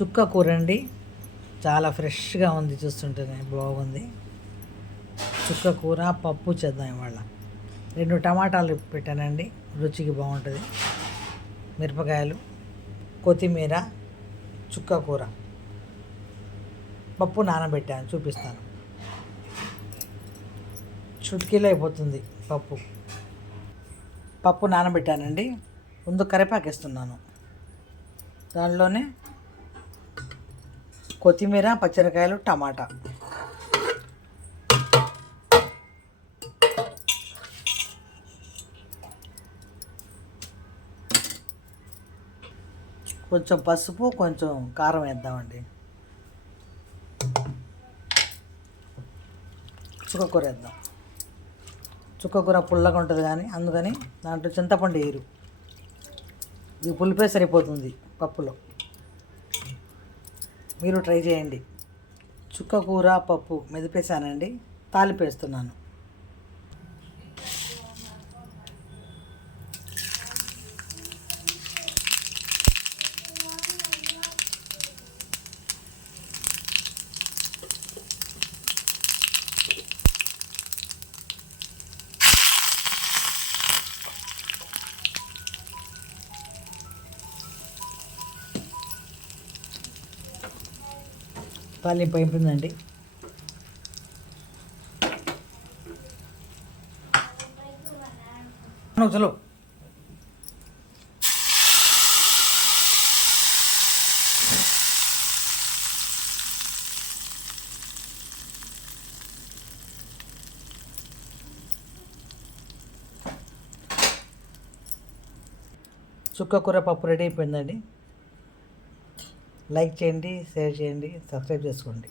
చుక్క కూర అండి. చాలా ఫ్రెష్గా ఉంది, చూస్తుంటేనే బాగుంది. చుక్క కూర పప్పు చేద్దాం ఇవాళ. 2 టమాటాలు పెట్టానండి, రుచికి బాగుంటుంది. మిరపకాయలు, కొత్తిమీర, చుక్క కూర. పప్పు నానబెట్టాను, చూపిస్తాను. చుట్కీలో అయిపోతుంది పప్పు నానబెట్టానండి. ముందు కరివేపాకు వేస్తున్నాను. దానిలోనే కొత్తిమీర, పచ్చిమిరకాయలు, టమాటా. కొంచెం పసుపు, కొంచెం కారం వేద్దామండి. చుక్కకూర వేద్దాం. చుక్కకూర పుల్లగా ఉంటుంది కానీ, అందుకని దాంట్లో చింతపండు వేయరు. ఇది పులిపే సరిపోతుంది పప్పులో. మీరు ట్రై చేయండి. చుక్కకూర పప్పు మెదిపేసానండి, తాలిపేస్తున్నాను. తాలింపు అయిపోయిందండి. చలో, చుక్కకూర పప్పు రెడీ అయిపోయిందండి. లైక్ చేయండి, షేర్ చేయండి, సబ్స్క్రైబ్ చేసుకోండి.